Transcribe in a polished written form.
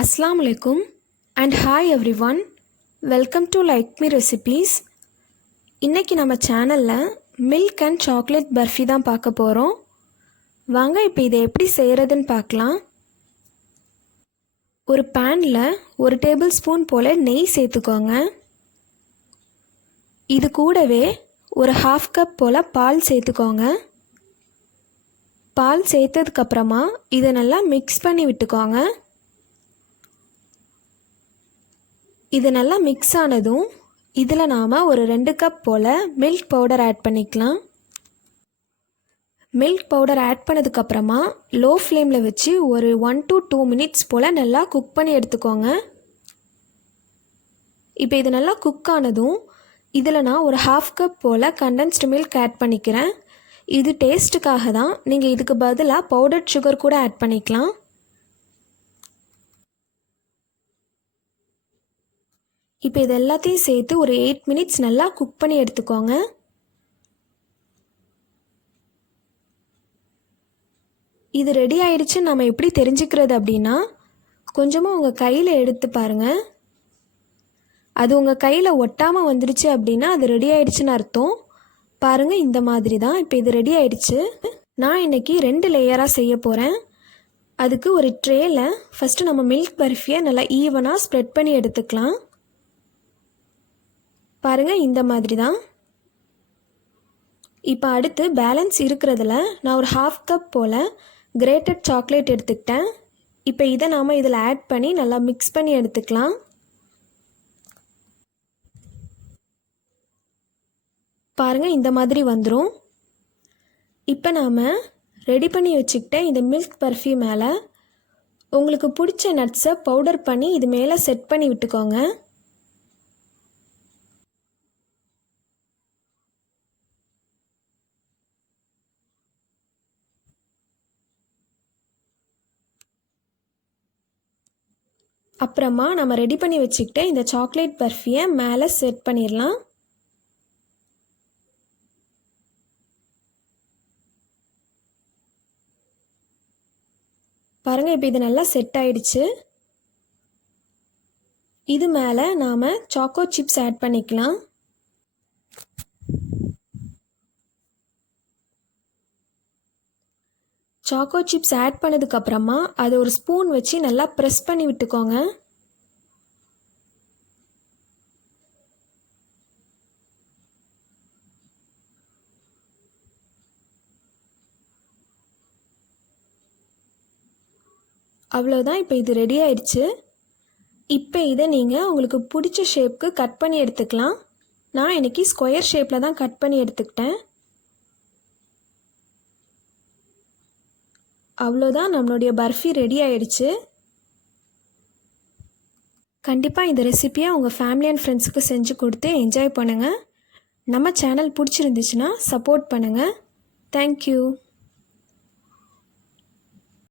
Assalamu alaikum and hi everyone. Welcome to Like Me Recipes. இன்னைக்கு நம்ம சேனலில் milk and chocolate barfi தான் பார்க்க போகிறோம். வாங்க இப்போ இதை எப்படி செய்கிறதுன்னு பார்க்கலாம். ஒரு பேனில் 1 டேபிள் ஸ்பூன் போல் நெய் சேர்த்துக்கோங்க. இது கூடவே ஒரு 1/2 கப் போல் பால் சேர்த்துக்கோங்க. பால் சேர்த்ததுக்கப்புறமா இதை நல்லா மிக்ஸ் பண்ணி விட்டுக்கோங்க. இது நல்லா மிக்ஸ் ஆனதும் இதில் நாம் ஒரு 2 கப் போல் மில்க் பவுடர் ஆட் பண்ணிக்கலாம். மில்க் பவுடர் ஆட் பண்ணதுக்கப்புறமா லோ ஃப்ளேமில் வச்சு ஒரு 1 to 2 மினிட்ஸ் போல் நல்லா குக் பண்ணி எடுத்துக்கோங்க. இப்போ இது நல்லா குக் ஆனதும் இதில் நான் ஒரு 1/2 கப் போல் கண்டென்ஸ்டு மில்க் ஆட் பண்ணிக்கிறேன். இது டேஸ்ட்டுக்காக தான், நீங்கள் இதுக்கு பதிலாக பவுடர்ட் சுகர் கூட ஆட் பண்ணிக்கலாம். இப்போ இது எல்லாத்தையும் சேர்த்து ஒரு 8 மினிட்ஸ் நல்லா குக் பண்ணி எடுத்துக்கோங்க. இது ரெடி ஆயிடுச்சு நம்ம எப்படி தெரிஞ்சுக்கிறது அப்படின்னா, கொஞ்சமாக உங்கள் கையில் எடுத்து பாருங்கள். அது உங்கள் கையில் ஒட்டாமல் வந்துடுச்சு அப்படின்னா அது ரெடி ஆயிடுச்சுன்னு அர்த்தம். பாருங்கள், இந்த மாதிரி தான். இப்போ இது ரெடி ஆயிடுச்சு. நான் இன்றைக்கி 2 லேயராக செய்ய போகிறேன். அதுக்கு ஒரு ட்ரேயில் ஃபஸ்ட்டு நம்ம மில்க் பர்ஃபியை நல்லா ஈவனாக ஸ்ப்ரெட் பண்ணி எடுத்துக்கலாம். பாருங்கள், இந்த மாதிரி தான். இப்போ அடுத்து பேலன்ஸ் இருக்கிறதுல நான் ஒரு 1/2 கப் போல் கிரேட்டட் சாக்லேட் எடுத்துக்கிட்டேன். இப்போ இதை நாம் இதில் ஆட் பண்ணி நல்லா மிக்ஸ் பண்ணி எடுத்துக்கலாம். பாருங்கள், இந்த மாதிரி வந்துடும். இப்போ நாம் ரெடி பண்ணி வச்சுக்கிட்ட இந்த மில்க் பர்ஃபி மேலே உங்களுக்கு பிடிச்ச நட்ஸை பவுடர் பண்ணி இது மேலே செட் பண்ணி விட்டுக்கோங்க. அப்புறமா நம்ம ரெடி பண்ணி வச்சுக்கிட்டு இந்த சாக்லேட் பர்ஃபியை மேலே செட் பண்ணிடலாம். பாருங்கள், இப்போ இது நல்லா செட் ஆயிடுச்சு. இது மேலே நாம் சாக்கோ சிப்ஸ் ஆட் பண்ணிக்கலாம். சாக்கோ சிப்ஸ் ஆட் பண்ணதுக்கப்புறமா அதை ஒரு ஸ்பூன் வச்சு நல்லா ப்ரெஸ் பண்ணி விட்டுக்கோங்க. அவ்வளோதான், இப்போ இது ரெடி ஆயிடுச்சு. இப்போ இதை நீங்கள் உங்களுக்கு பிடிச்ச ஷேப்புக்கு கட் பண்ணி எடுத்துக்கலாம். நான் இன்றைக்கி ஸ்கொயர் ஷேப்பில் தான் கட் பண்ணி எடுத்துக்கிட்டேன். அவ்வளோதான், நம்மளுடைய பர்ஃபி ரெடி ஆயிடுச்சு. கண்டிப்பாக இந்த ரெசிபியை உங்கள் ஃபேமிலி அண்ட் ஃப்ரெண்ட்ஸுக்கு செஞ்சு கொடுத்து என்ஜாய் பண்ணுங்கள். நம்ம சேனல் பிடிச்சிருந்துச்சுன்னா சப்போர்ட் பண்ணுங்கள். தேங்க்யூ.